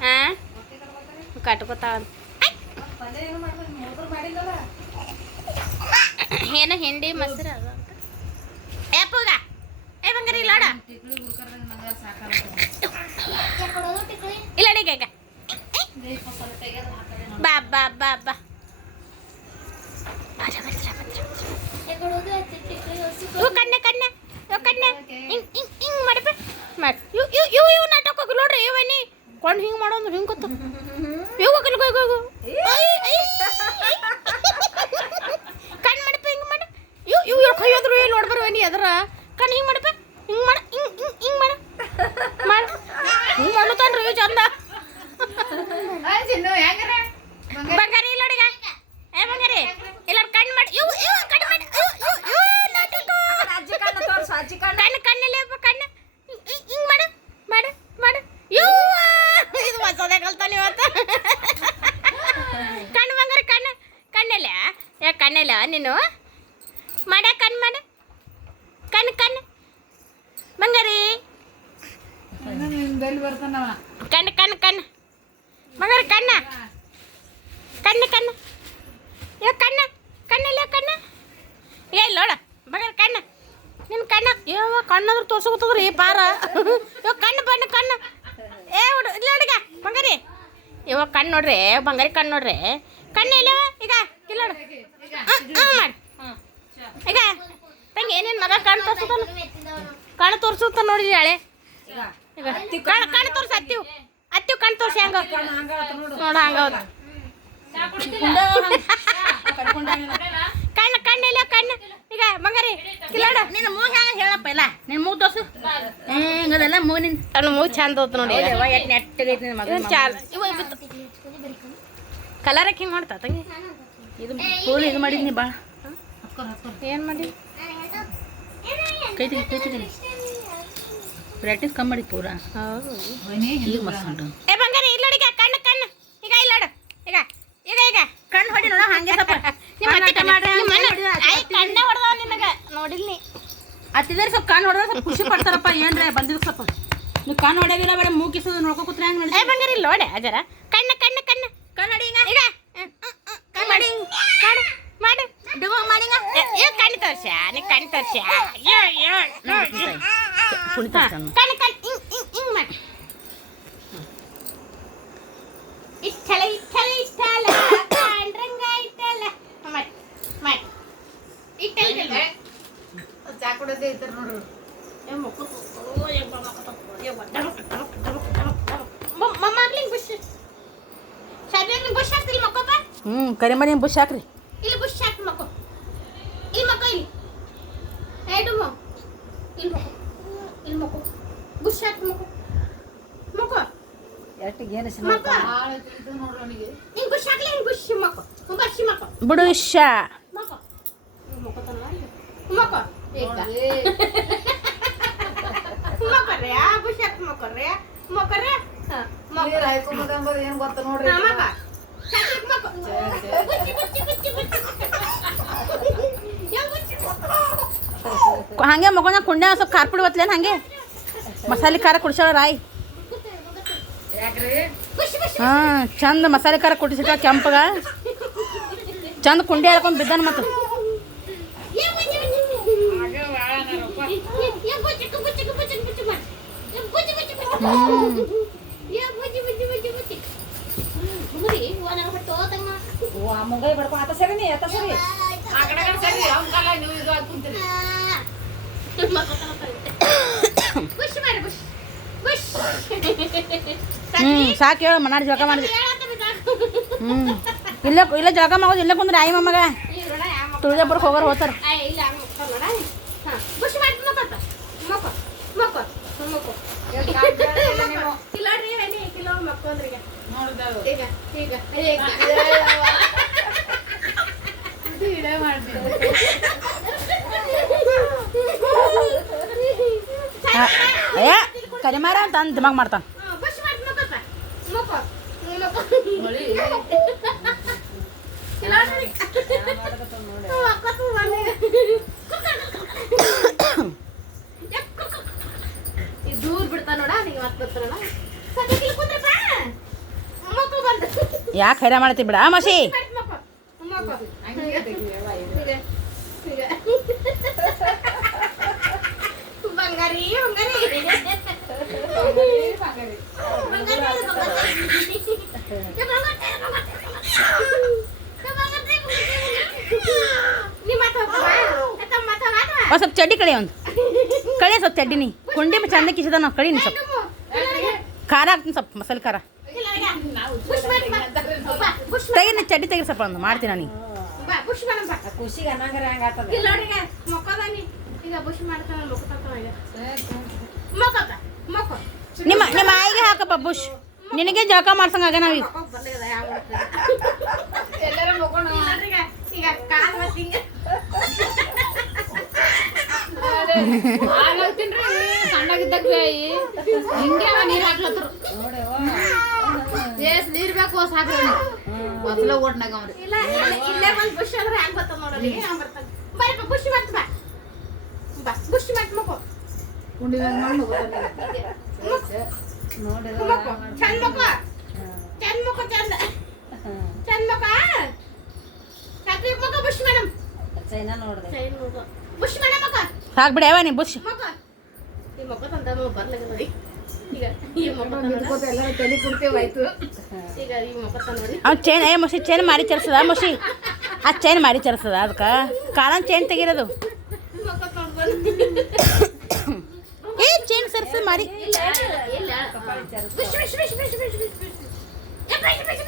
ಹಾಂ ಕಟ್ಕೋತಾಳ ಏನು ಹಿಂಡಿ ಮೊಸರು ಅದು ಅಂತ ಏಪುಗ ಏ ಬಂಗಾರಿ ಇಲ್ಲಾಡ ಇಲ್ಲ ಈಗ ಬಾ ಬಾ ಬಾ ಬಾ ಇವು ಕಣ್ಣೆ ಕಣ್ಣೆ ಇವು ಕಣ್ಣೆ ಹಿಂಗೆ ಮಾಡಪ್ಪ ಮಾಡಿ ಇವು ನಾಟಕ ನೋಡ್ರಿ ಇವನಿ ಕೊಂಡು ಹಿಂಗೆ ಮಾಡೋದು ಹಿಂಗೆ ಗೊತ್ತು ಇವು ಕಣ್ಣು ಮಾಡಪ್ಪ ಹಿಂಗೆ ಮಾಡ ಇವು ಕೈಯೋದ್ರು ನೋಡ್ಬಾರ ಬನ್ನಿ ಅದ್ರ ಕಣ್ಣು ಹಿಂಗೆ ಮಾಡಪ್ಪ ಹಿಂಗೆ ಮಾಡ ಹಿಂಗೆ ಮಾಡ ಹಿಂಗೆ ಮಾಡ್ತಾನ್ರಿ ಚಂದ ಬಂಗಾರಿ ಇಲ್ಲ ಹುಡುಗ ಏ ಬಂಗಾರಿ ಇಲ್ಲ ಕಣ್ಣು ಮಾಡಿ ಇವು ಕಣ್ಣು ಮಾಡಿ ಕಣ್ಣು ಕಣ್ಣಲ್ಲಪ್ಪ ಕಣ್ಣು ಹಿಂಗೆ ಮಾಡು ಮಾಡು ಮಾಡು ಇವು ಇದು ಹೊಸದೇ ಕಲ್ತಾನೆ ಇವತ್ತು ಕಣ್ಣು ಬಂಗಾರಿ ಕಣ್ಣು ಕಣ್ಣಲ್ಲ ಯಾ ಕಣ್ಣಲ್ಲ ನೀನು ಮಾಡ ಕಣ್ಣು ಮಾಡು ಕಣ್ಣು ಕಣ್ಣು ಬಂಗಾರಿ ಕಣ್ಣು ಕಣ್ಣು ಕಣ್ಣು ಬಂಗಾರಿ ಕಣ್ಣ ಕಣ್ಣು ಕಣ್ಣು ಇವ ಕಣ್ಣ ಕಣ್ಣಲ್ಲ ಕಣ್ಣ ಏ ನೋಡ ಬಂಗಾರಿ ಕಣ್ಣು ನಿನ್ನ ಕಣ್ಣ ಯಾವ ಕಣ್ಣಾದ್ರೂ ತೋರ್ಸ್ಕೊತದ್ರಿ ಪಾರ ಇವ ಕಣ್ಣು ಬಣ್ಣ ಕಣ್ಣು ಏ ಹುಡು ಇಲ್ಲ ಹುಡುಗ ಬಂಗಾರಿ ಇವಾಗ ಕಣ್ಣು ನೋಡ್ರಿ ಬಂಗಾರಿ ಕಣ್ಣು ನೋಡ್ರಿ ಕಣ್ಣು ಇಲ್ಲ ಈಗ ಇಲ್ಲ ನೋಡು ಮಾಡಿ ಈಗ ತಂಗಿ ಏನೇನು ಮಗ ಕಣ್ಣು ತೋರ್ಸುತ್ತಾನ ಕಣ್ಣು ತೋರ್ಸುತ್ತ ನೋಡಿದ್ರಿ ಹಳೆ ಈಗ ಕಣ್ಣು ತೋರ್ಸಿ ಅತ್ತಿವು ಕಣ್ಣು ತೋರ್ಸಿ ಹಂಗ ನೋಡ ಹಂಗ ಕಣ್ಣು ಕಣ್ಣಿಲ್ಲ ಕಣ್ಣು ಈಗ ಬಂಗಾರಿ ಕಿಲಾಡ ನಿನ್ನ ಮೂಗು ಹೆಂಗೆ ಹೇಳಪ್ಪ ಇಲ್ಲ ನಿನ್ನ ಮೂಗು ತೋರ್ಸು ಹಿಂಗದೆಲ್ಲ ಮೂಗು ನಿನ್ನ ಕಣ್ಣು ಮೂಗು ಚಂದ ಹೋತು ನೋಡಿ ಎಷ್ಟು ನೆಟ್ಟಗೈತಿ ನಿನ್ನ ಮಗ ಚಾಲ ಕಲರ್ ಹಿಂಗೆ ಮಾಡ್ತಾ ತಂಗಿ ಇದು ಫುಲ್ ಇದು ಮಾಡಿದ್ನಿ ಭಾಳ ಏನು ಮಾಡಿ ಕೈ ತೆಗಿ ಪ್ರಾಕ್ಟೀಸ್ ಕಮ್ಮಿ ಮಾಡಿ ಪೂರಾ ಹೌದು ಈಗ ಮಸ್ತ್ ಏ ಬಂಗಾರಿ ಇಲ್ಲ ಈಗ ಕಣ್ಣು ಕಣ್ಣು ಈಗ ಇಲ್ಲ ಈಗ ಈಗ ಈಗ ಕಣ್ಣು ಹೊಡಿ ನೋಡ ಹಂಗೆ ಸ್ವಲ್ಪ ಕಣ್ಣೇ ಹೊಡೆದವ ನಿನಗೆ ನೋಡಿಲ್ನಿ ಹತ್ತಿದ್ರೆ ಸ್ವಲ್ಪ ಕಣ್ಣು ಹೊಡೆದ್ರೆ ಸ್ವಲ್ಪ ಖುಷಿ ಪಡ್ತಾರಪ್ಪ ಏನ್ರ ಬಂದಿದ್ದು ಸ್ವಲ್ಪ ನೀವು ಕಣ್ಣು ಹೊಡೆದಿಲ್ಲ ಬೇಡ ಮೂಗಿಸೋದು ನೋಡ್ಕೊ ಕೂತ್ರೆ ಹೆಂಗೆ ನೋಡಿ ಏ ಬಂಗಾರಿ ಇಲ್ಲ ನೋಡೆ ಅಜರ ಕಣ್ಣು ಕಣ್ಣು ಕಣ್ಣು ಕಣ್ಣು ಹೊಡಿ ಈಗ ಈಗ ಕಣ್ಣು ಮಾಡಿ ಮಾಡು ಮಾಡು ಡುಗೋ ಮಾಡಿ ಈಗ ಕಣ್ಣು ತೋರ್ಸ್ಯಾ ನೀ ಕಣ್ಣು ತೋರ್ಸ್ಯಾ ಕಣ್ಣು ಕಣ್ಣು ಹಿಂಗೆ ಮಾಡಿ ಇಷ್ಟಲ ಇಷ್ಟಲ ಇಷ್ಟಲ ಕಾಂಡ್ರಂಗ ಇಟ್ಟಲ್ಲ ಮಾಡಿ ಮಾಡಿ ಇಟ್ಟಲ್ಲ ಚಾ ಕುಡೋದೇ ಇರ್ತಾರೆ ನೋಡ್ರಿ ಮಮ್ಮಗ್ಲಿಂಗ್ ಬುಷ್ ಸಾಧ್ಯ ಬುಷ್ ಹಾಕ್ತಿಲ್ಲ ಮಕ್ಕಪ್ಪ ಕರಿಮಣಿ ಬುಷ್ ಹಾಕ್ರಿ ಇಲ್ಲಿ ಬುಷ್ ಹಾಕಿ ಮಕ್ಕೋ ಇಲ್ಲಿ ಮಕ್ಕೋ ಇಲ್ಲಿ ಹೇಡುಮೋ ಇಲ್ಲಿ ಮಕ್ಕೋ ಇಲ್ಲಿ ಮಕ್ಕೋ ಬುಷ್ ಹಾಕಿ ಮಕ್ಕೋ ಮಕ್ಕೋ ಬುಡುಷ ಹಂಗೆ ಮಗನ ಕುಂಡೆ ಸ್ವಲ್ಪ ಖಾರ ಪುಡಿ ಬತ್ಲೇನು ಹಂಗೆ ಮಸಾಲೆ ಖಾರ ಕುಡಿಸೋಳ ರಾಯಿ ಹಾಂ ಚಂದ ಮಸಾಲೆ ಖಾರ ಕುಡಿಸಿಟ್ಟ ಕೆಂಪಗ ಚಂದ ಕುಂಡೆ ಹೇಳ್ಕೊಂಡು ಬಿದ್ದಾನ ಮತ್ತು ಮುಂಗೈ ಬಡ್ಕೊ ಆತ ಸರಿ ನೀ ಆತ ಸರಿ ಸಾಕು ಹೇಳು ಮನಾಡಿ ಜಳಕ ಮಾಡಿದ್ವಿ ಇಲ್ಲ ಇಲ್ಲ ಜಳಕ ಮಾಡೋದು ಇಲ್ಲ ಕುಂದ್ರೆ ಆಯಿ ಮಮ್ಮಗ ತುಳಿದಬ್ಬರಿಗೆ ಹೋಗೋರು ಹೋಗ್ತಾರೆ ಕರಿಮಾರ ಅಂತ ಅಂದ್ ದಿಮಾಗ್ ಮಾಡ್ತಾನ ದೂರ ಬಿಡ್ತಾ ನೋಡ ನೀವು ಮತ್ತೆ ಬರ್ತಾರಲ್ಲ ಯಾಕೆ ಹೈರಾಣ ಮಾಡ್ತಿ ಬಿಡ ಮಸಿ ಬಂಗಾರಿ ಸ್ವಲ್ಪ ಚಡ್ಡಿ ಕಳಿ ಒಂದು ಕಳಿ ಸ್ವಲ್ಪ ಚಡ್ಡಿನಿ ಕುಂಡಿ ಚಂದ ಕಿಸದ ನಾವು ಕಳೀನಿ ಸ್ವಲ್ಪ ಖಾರ ಹಾಕ್ತೀನಿ ಸ್ವಲ್ಪ ಮಸಾಲೆ ಖಾರ ತೆಗಿರಿ ಚಡ್ಡಿ ತೆಗಿರಿ ಸ್ವಲ್ಪ ಒಂದು ಮಾಡ್ತೀನಿ ನಾನು ಖುಷಿಗೆ ಅನ್ನಂಗಾರ ಹಂಗ ಆಗ್ತದ ಇಲ್ಲ ನೋಡಿ ಮಕ್ಕಳದಾನಿ ಈಗ ಬುಷ್ ಮಾಡ್ತಾನ ಮಕ್ಕಳ ಮಕ್ಕ ನಿಮ್ಮ ನಿಮ್ಮ ಆಯಿಗೆ ಹಾಕಪ್ಪ ಬುಷ್ ನಿನಗೆ ಜಳಕ ಮಾಡ್ಸಂಗ ಆಗ ನಾವೀಗ ಎಲ್ಲರೂ ಮಕ್ಕೊಂಡು ಈಗ ಕಾಲ್ ಮತ್ತಿಂಗ ಆಗ್ತೀನ್ರಿ ಸಣ್ಣಗಿದ್ದಾಗ ಹಿಂಗೆ ನೀರು ಹಾಕ್ಲತ್ತರು ಏಸ್ ನೀರ್ ಬೇಕು ಸಾಕ್ರಿ ಮೊದಲ ಓಟ್ನಾಗ ಅವ್ರಿ ಇಲ್ಲ ಇಲ್ಲೇ ಬಂದು ಬುಷ್ ಅಂದ್ರೆ ಹ್ಯಾಂಗ ಬರ್ತದ ನೋಡಲಿ ಬರ್ತಾನೆ ಬೈ ಬುಷ್ ಮಾಡ್ತ ಬಾ ಬುಷ್ ಮಾಡ್ತ ಮಕ್ಕೋ ಕುಂಡಿದಾಗ ನೋಡಿ ಚಂದ ಮಕ್ಕ ಚಂದ ಮಕ್ಕ ಚಂದ ಚಂದ ಮಕ್ಕ ಸಾಕ್ರಿ ಮಕ್ಕ ಬುಷ್ ಮೇಡಮ್ ಚೈನಾ ನೋಡ್ದೆ ಚೈನಾ ಮಕ್ಕ ಬುಷ್ ಮೇಡಮ್ ಮಕ್ಕ ಹಾಕ್ಬಿಡಿ ಯಾವ ನೀ ಬುಷ್ ಮಕ್ಕ ಈ ಮಕ್ಕ ತಂದ ಬರ್ಲಾಗ ನೋಡಿ ಈಗ ಈ ಮಕ್ಕ ನಿಂತ್ಕೋತ ಎಲ್ಲರೂ ತಲೆ ಕುಡ್ತೇವಾಯ್ತು ಈಗ ಈ ಮಕ್ಕ ನೋಡಿ ಅವ್ನು ಚೈನ್ ಮಸಿ ಚೈನ್ ಮಾರಿ ಚರ್ಸದ ಮಸಿ ಆ ಚೈನ್ ಮಾರಿ ಚರ್ಸದ ಅದಕ್ಕೆ ಕಾಲನ್ ಚೈನ್ ತೆಗಿರೋದು ಮಕ್ಕ ನೋಡ್ಬಂದು ಏ ಚೈನ್ ಸರ್ಸ ಮಾರಿ ಇಲ್ಲ ಇಲ್ಲ bush bush bush bush bush bush